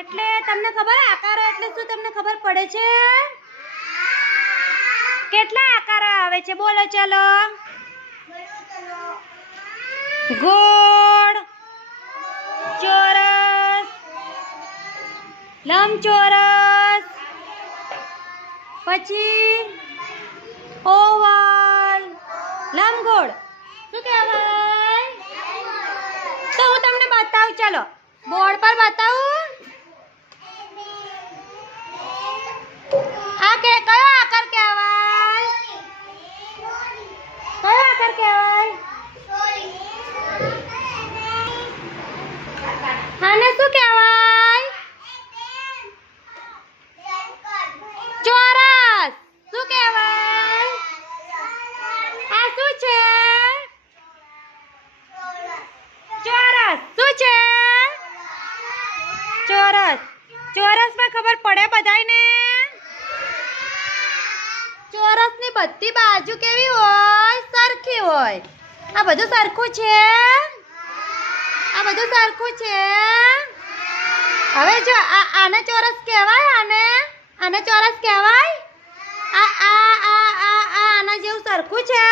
એટલે તમને ખબર આકારો એટલે શું તમને ખબર પડે છે? કેટલા આકારો આવે છે બોલો ચલો? ગોળ, ચોરસ, લંબચોરસ, પછી ઓવલ, લંબગોળ. શું કહેવાય? તો હું તમને બતાવું, ચલો બોર્ડ પર બતાવું. આ કયો આકાર કહેવાય? કયો આકાર કહેવાય? આને શું કહેવાય? ચોરસ. શું કહેવાય? આ શું છે? ચોરસ. શું છે? ચોરસ. ચોરસમાં ખબર પડે બધાયને? ચોરસની બધી બાજુ કેવી હોય? સરખી હોય. આ બધું સરખું છે? આ બધું સરખું છે? હવે જો આને ચોરસ કહેવાય? આને ચોરસ કહેવાય? આના જેવું સરખું છે?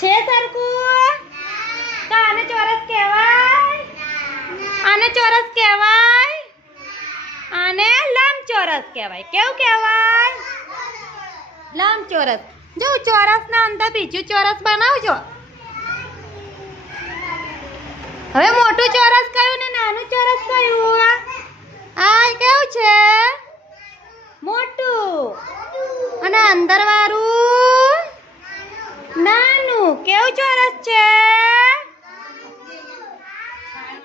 છે સરખું? તો આને ચોરસ કહેવાય? આને ચોરસ કહેવાય? આને લંબચોરસ કહેવાય. કેવું કહેવાય? લંબચોરસ. જો ચોરસના અંદર બીજું ચોરસ બનાવજો. હવે મોટું ચોરસ કયું ને નાનું ચોરસ કયું? આ કેવું છે? મોટું. અને અંદર વાળું નાનું. કેવું ચોરસ છે?